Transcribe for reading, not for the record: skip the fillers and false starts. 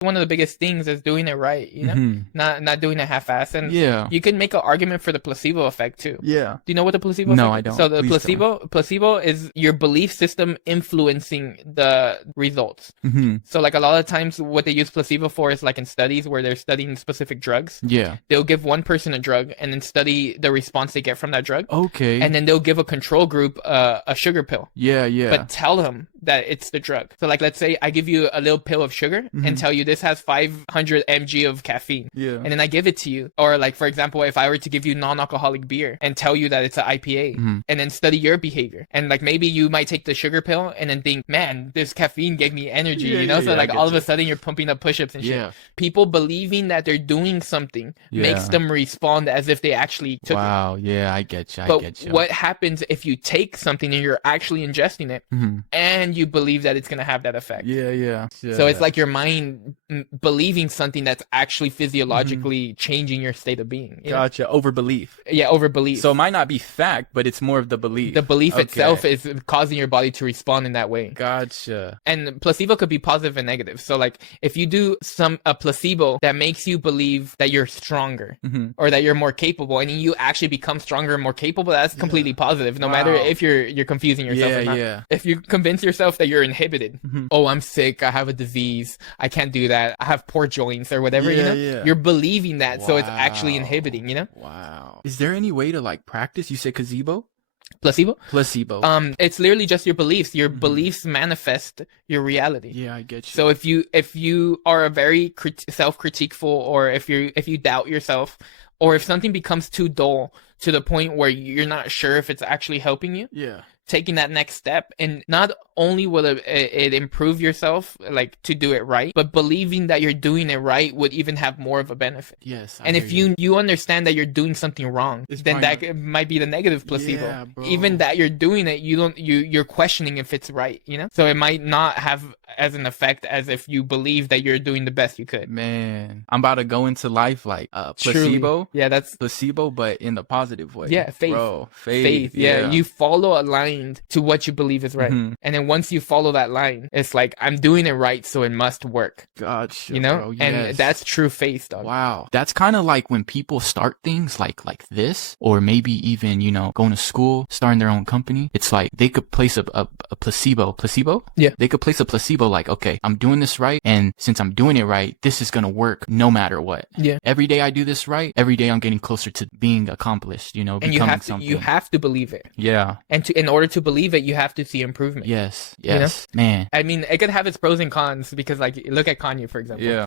one of the biggest things is doing it right, you know, not doing it half-assed. And Yeah. you can make an argument for the placebo effect too. Yeah. Do you know what the placebo No, effect I is? don't. So the Please placebo is your belief system influencing the results. Mm-hmm. So like a lot of times what they use placebo for is like in studies where they're studying specific drugs. Yeah. They'll give one person a drug and then study the response they get from that drug. Okay. And then they'll give a control group a sugar pill. Yeah, yeah. But tell them that it's the drug. So like, let's say I give you a little pill of sugar and tell you this has 500 mg of caffeine. Yeah. And then I give it to you. Or like, for example, if I were to give you non-alcoholic beer and tell you that it's an IPA and then study your behavior. And like, maybe you might take the sugar pill and then think, man, this caffeine gave me energy, you know? So like all of a sudden you're pumping up push-ups and shit. Yeah. People believing that they're doing something makes them respond as if they actually took it. Wow. Yeah, I get you. But what happens if you take something and you're actually ingesting it and you believe that it's going to have that effect? Yeah, yeah. So it's like your mind believing something that's actually physiologically changing your state of being. You know? Gotcha. Overbelief. Yeah, overbelief. So it might not be fact, but it's more of the belief. The belief itself is causing your body to respond in that way. Gotcha. And placebo could be positive and negative. So like if you do a placebo that makes you believe that you're stronger or that you're more capable and you actually become stronger and more capable, that's completely positive, no matter if you're confusing yourself or not. Yeah. If you convince yourself that you're inhibited, oh, I'm sick, I have a disease, I can't do that, I have poor joints or whatever, you know, you're believing that, so it's actually inhibiting, you know. Wow. Is there any way to like practice? You say placebo? Placebo? Placebo. It's literally just your beliefs. Your beliefs manifest your reality. Yeah, I get you. So if you are a very self-critiqueful, or if you doubt yourself, or if something becomes too dull to the point where you're not sure if it's actually helping you, taking that next step, and not only will it improve yourself, like to do it right, but believing that you're doing it right would even have more of a benefit. Yes. And if you understand that you're doing something wrong, then that might be the negative placebo. Yeah, bro. Even that you're doing it, you're questioning if it's right, you know? So it might not have as an effect as if you believe that you're doing the best you could. Man, I'm about to go into life like placebo. Truly. Yeah, that's placebo, but in the positive way. Yeah, faith. Bro, faith. Yeah, you follow aligned to what you believe is right. And then once you follow that line, it's like, I'm doing it right, so it must work. Gotcha, you know? Bro, yes. And that's true faith, dog. Wow. That's kind of like when people start things like this, or maybe even, you know, going to school, starting their own company. It's like they could place a placebo. Placebo? Yeah. They could place a placebo like, okay, I'm doing this right, and since I'm doing it right, this is going to work no matter what. Yeah. Every day I do this right, every day I'm getting closer to being accomplished, you know, and becoming something. You have to believe it. Yeah. And in order to believe it, you have to see improvement. Yes. You know? Man. I mean, it could have its pros and cons because, like, look at Kanye, for example. Yeah.